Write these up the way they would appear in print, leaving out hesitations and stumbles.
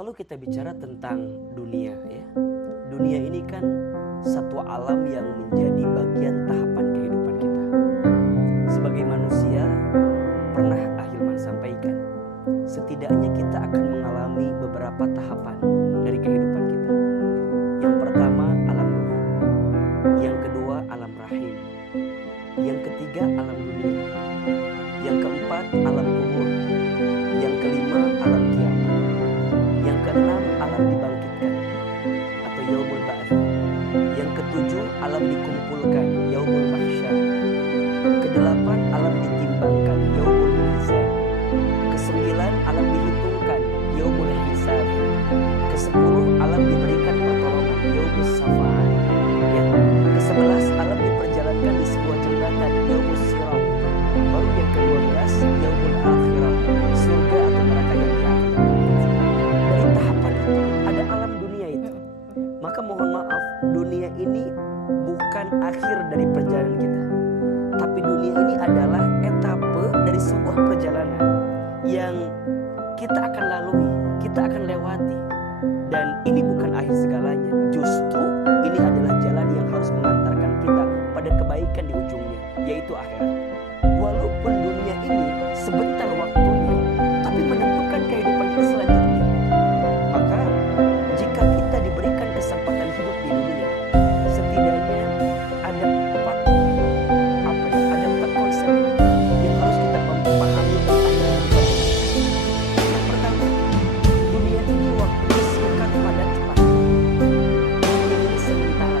Kalau kita bicara tentang dunia ya, dunia ini kan satu alam yang menjadi bagian tahapan kehidupan kita. Sebagai manusia, pernah Ahilman sampaikan, setidaknya kita akan mengalami beberapa tahapan dari kehidupan kita. Yang pertama alam ruh, yang kedua alam rahim, yang ketiga alam dunia, yang keempat alam kubur, yang kelima alam kiamat, yang keenam alam dibangkitkan atau yaumul ba'ats, yang ketujuh alam dikumpulkan yaumul mahsyar, kedelapan alam ditimbangkan yaumul mizan, kesembilan alam dihitungkan yaumul hisab, kesepuluh alam diberikan pertolongan yaumul syafa'ah, ya, kesebelas alam diperjalankan di sebuah jembatan yaumul sirat, baru yang ke-12 yaumul akhirah, surga atau neraka yang di akhirat. Dari tahapan itu ada alam dunia itu. Maka mohon maaf, dunia ini bukan akhir dari perjalanan kita, tapi dunia ini adalah etape dari sebuah perjalanan yang kita akan lalui, kita akan lewati. Dan ini bukan akhir segalanya, justru ini adalah jalan yang harus mengantarkan kita pada kebaikan di ujungnya, yaitu akhirat. Walaupun dunia ini sebentar waktunya, tapi menentukan kehidupan kita selanjutnya. Maka jika kita diberikan kesempatan hidup di dunia, setidaknya ada empat konsep yang harus kita pahami tentang kehidupan ini. Yang pertama, dunia ini waktunya singkat padat cepat. Dunia ini sementara.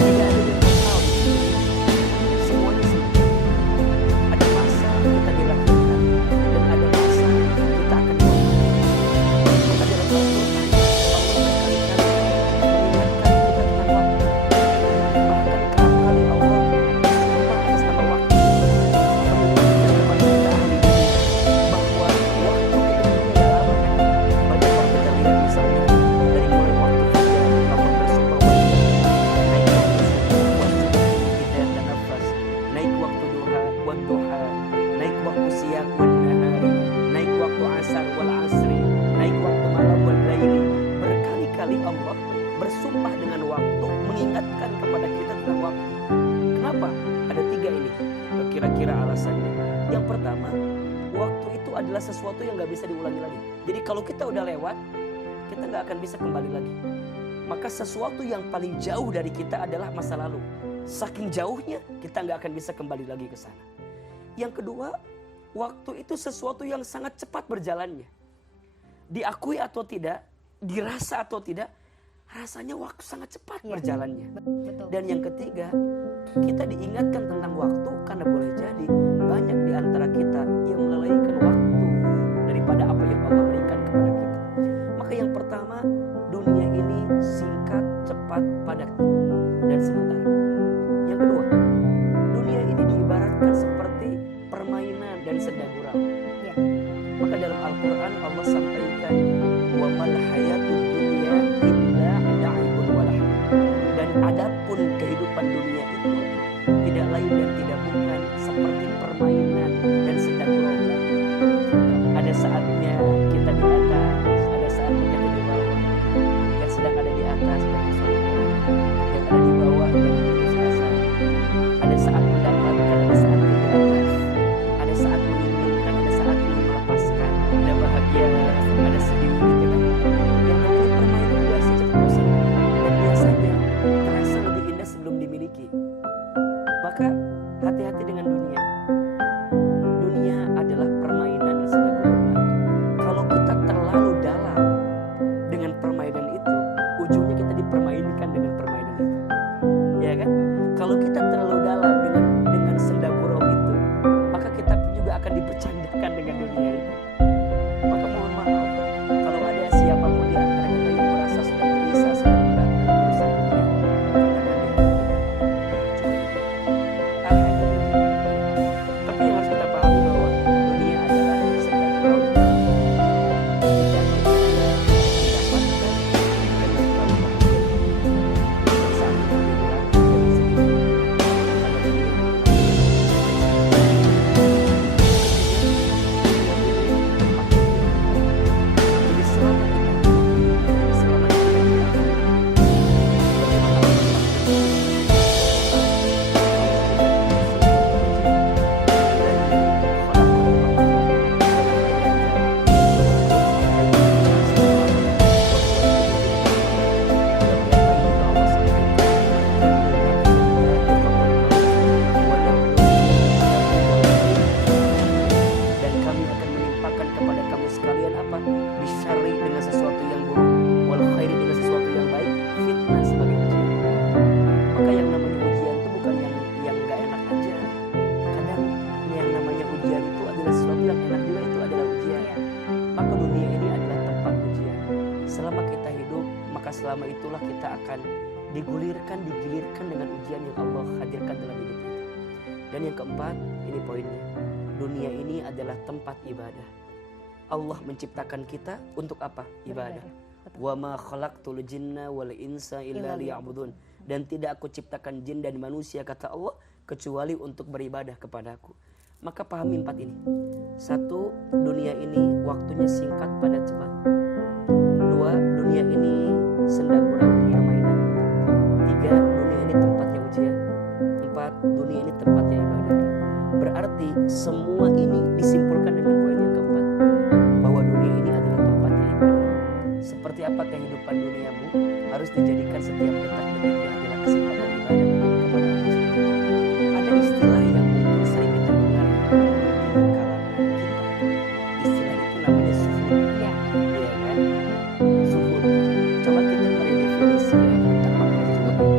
Tidak ada yang kekal. Semuanya sementara. Ada masa kita dilahirkan dan ada masa kita akan mati. Maka dalam Al-Quran Allah berkali-kali mengingatkan kita tentang waktu. Bahkan kerap kali Allah bersumpah atas nama waktu, mengingatkan kepada kita ahli dunia bahwa waktu kita ini tidak lama kan. Banyak waktu kita lihat misalnya dari mulai waktu fajar Allah bersumpah naik waktu kita yang nafas, naik waktu duha, naik waktu siang wan nahari, naik waktu asar wal asri, naik waktu malam wal laili. Berkali-kali Allah bersumpah dengan waktu, mengingatkan kepada kita tentang waktu. Kenapa? Ada 3 ini kira-kira alasannya. Yang pertama, waktu itu adalah sesuatu yang gak bisa diulangi lagi. Jadi kalau kita udah lewat, kita gak akan bisa kembali lagi. Maka sesuatu yang paling jauh dari kita adalah masa lalu. Saking jauhnya, kita gak akan bisa kembali lagi ke sana. Yang kedua, waktu itu sesuatu yang sangat cepat berjalannya. Diakui atau tidak, dirasa atau tidak, rasanya waktu sangat cepat berjalannya. Betul. Dan yang ketiga, kita diingatkan tentang waktu karena boleh jadi banyak di antara kita yang melalaikan waktu daripada apa yang Allah berikan kepada kita. Maka yang pertama, dunia ini singkat, cepat, padat, dan sementara. Yang kedua, dunia ini diibaratkan seperti permainan dan senda gurau. Ya. Maka dalam Al-Quran Allah sampaikan, wa mal hayatud dunya illa la'ibun wa lahu. Dan adapun kehidupan dunia itu tidak lain dan tidak bukan seperti permainan dan senda gurau belaka. Ada saatnya kita di atas, ada saatnya kita di bawah. Yang sedang ada di atas dan sombong, yang ada di bawah dan putus asa. Ada saat mendapatkan, ada saat kehilangan, ada saat menginginkan, ada saat ingin melepaskan. Ada bahagia, apa? Bisyarri, dengan sesuatu yang buruk, wal khairi, dengan sesuatu yang baik, fitnah sebagai ujian. Maka yang namanya ujian itu bukan yang nggak enak aja. Kadang yang namanya ujian itu adalah sesuatu yang enak juga, itu adalah ujian. Maka dunia ini adalah tempat ujian. Selama kita hidup, maka selama itulah kita akan digilirkan dengan ujian yang Allah hadirkan dalam hidup kita. Dan yang keempat, ini poinnya. Dunia ini adalah tempat ibadah. Allah menciptakan kita untuk apa? Ibadah. Wa ma khalaqtul jinna wal insa illa liya'budun. Dan tidak aku ciptakan jin dan manusia, kata Allah, kecuali untuk beribadah kepadaku. Maka pahami 4 ini. 1, dunia ini waktunya singkat, padat, cepat. 2, dunia ini senda gurau, permainan. 3, dunia ini tempatnya ujian. 4, dunia ini tempatnya ibadah. Berarti semua ini disimpulkan dengan poin yang keempat, bahwa dunia ini adalah tempatnya ibadah. Seperti apa kehidupan duniamu, harus dijadikan setiap detak-detiknya adalah kesempatan ibadah kepada Allah Subhanahu wa Ta'ala. Ada istilah yang mungkin sering kita dengar di kalangan kita. Istilah itu namanya zuhud. Iya kan? Zuhud. Coba kita meredefinisi tentang makna zuhud itu.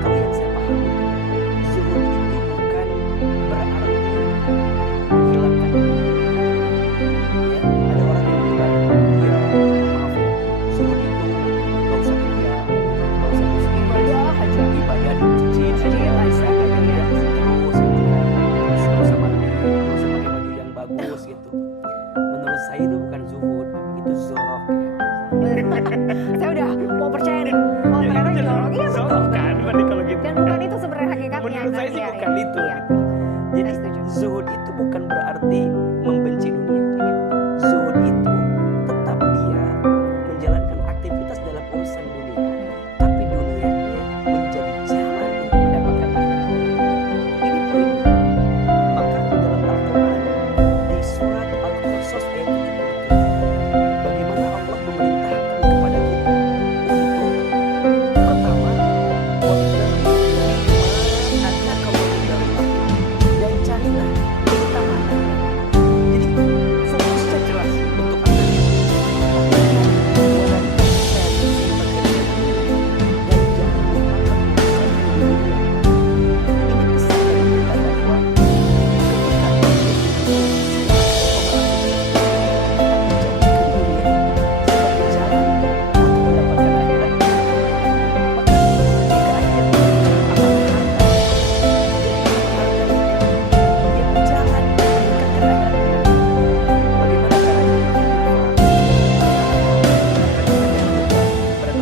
Kalau yang saya pahami, zuhud itu bukan berarti menghilangkan dunia. Ya, ada orang yang bilang, ya maaf ya, zuhud itu gak usah kerja, gak usah ibadah aja, ibadah di masjid aja, terus gitu ya, terus gak usah mandi, gak usah pakai baju yang bagus gitu. Menurut saya itu bukan zuhud, itu zorok ya. Saya udah mau percaya nih, mau ternyata jorok. Iya betul. Kan berarti kalau gitu. Dan bukan itu sebenarnya hakikatnya. Menurut saya sih bukan itu. Iya. Jadi Saya setuju. zuhud itu bukan berarti membenci dunia. Zuhud itu tetap dia menjalankan aktivitas dalam urusan dunia, tapi dunianya menjadi jalan untuk mendapatkan akhirat. Ini poinnya. Maka di dalam Al-Quran, di surat Al-Qasas ayat 77, bagaimana Allah memerintahkan kepada kita untuk pertama, dan carilah keutamaan. Jadi fokusnya jelas untuk anda.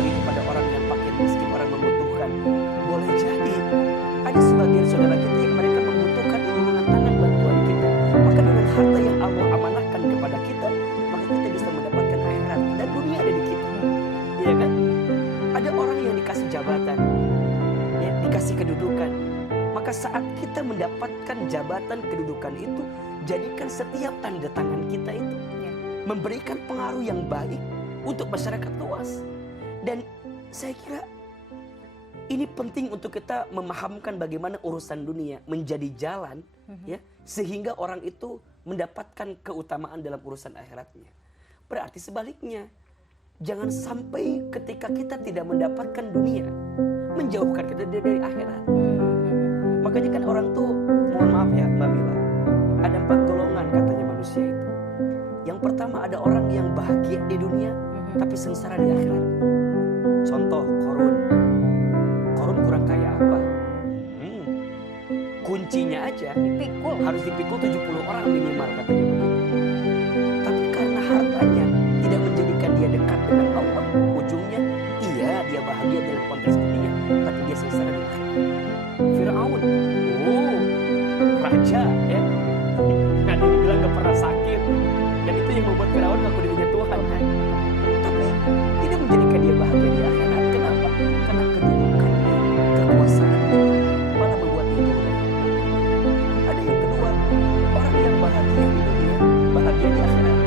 Kepada orang yang fakir miskin, orang membutuhkan, boleh jadi ada sebagian saudara kita yang mereka membutuhkan uluran tangan bantuan kita. Maka dengan harta yang Allah amanahkan kepada kita, maka kita bisa mendapatkan akhirat dan dunia ada di kita. Iya kan? Ada orang yang dikasih jabatan, ya, dikasih kedudukan. Maka saat kita mendapatkan jabatan kedudukan itu, jadikan setiap tanda tangan kita itu memberikan pengaruh yang baik untuk masyarakat luas. Dan saya kira ini penting untuk kita memahamkan bagaimana urusan dunia menjadi jalan, ya, sehingga orang itu mendapatkan keutamaan dalam urusan akhiratnya. Berarti sebaliknya, jangan sampai ketika kita tidak mendapatkan dunia menjauhkan kita dari akhirat. Makanya kan orang tuh, mohon maaf ya Mbak Mila, ada 4 golongan katanya manusia itu. Yang pertama, ada orang yang bahagia di dunia tapi sengsara di akhirat. Contoh Qarun kurang kaya apa? Kuncinya aja harus dipikul 70 orang minimal katanya begitu. Tapi karena hartanya tidak menjadikan dia dekat dengan Allah, ujungnya iya dia bahagia dalam konteks dunia, tapi dia sengsara di akhirat. Firaun, raja ya, kan dibilang gak pernah sakit, dan itu yang membuat Firaun ngaku dirinya Tuhan. Tapi tidak menjadikan dia bahagia di akhirat. Kenapa? Karena kedudukannya, kekuasaannya malah membuat dia jauh. Ada yang kedua, orang yang bahagia di dunia, bahagia di akhirat.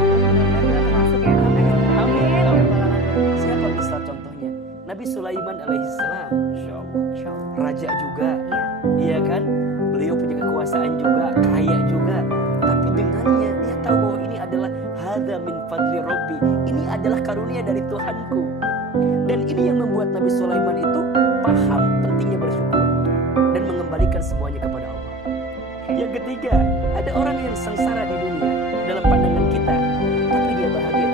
Termasuk ya. Amin. Siapa misal contohnya? Nabi Sulaiman alaihissalam, Insya Allah, raja juga, iya kan? Beliau punya kekuasaan juga, kaya juga. Tapi dengannya dia tahu bahwa ini adalah hadza min fadli Rabbi. Ini adalah karunia dari Tuhanku. Dan ini yang membuat Nabi Sulaiman itu paham pentingnya bersyukur dan mengembalikan semuanya kepada Allah. Yang ketiga, ada orang yang sengsara di dunia dalam pandangan kita, tapi dia bahagia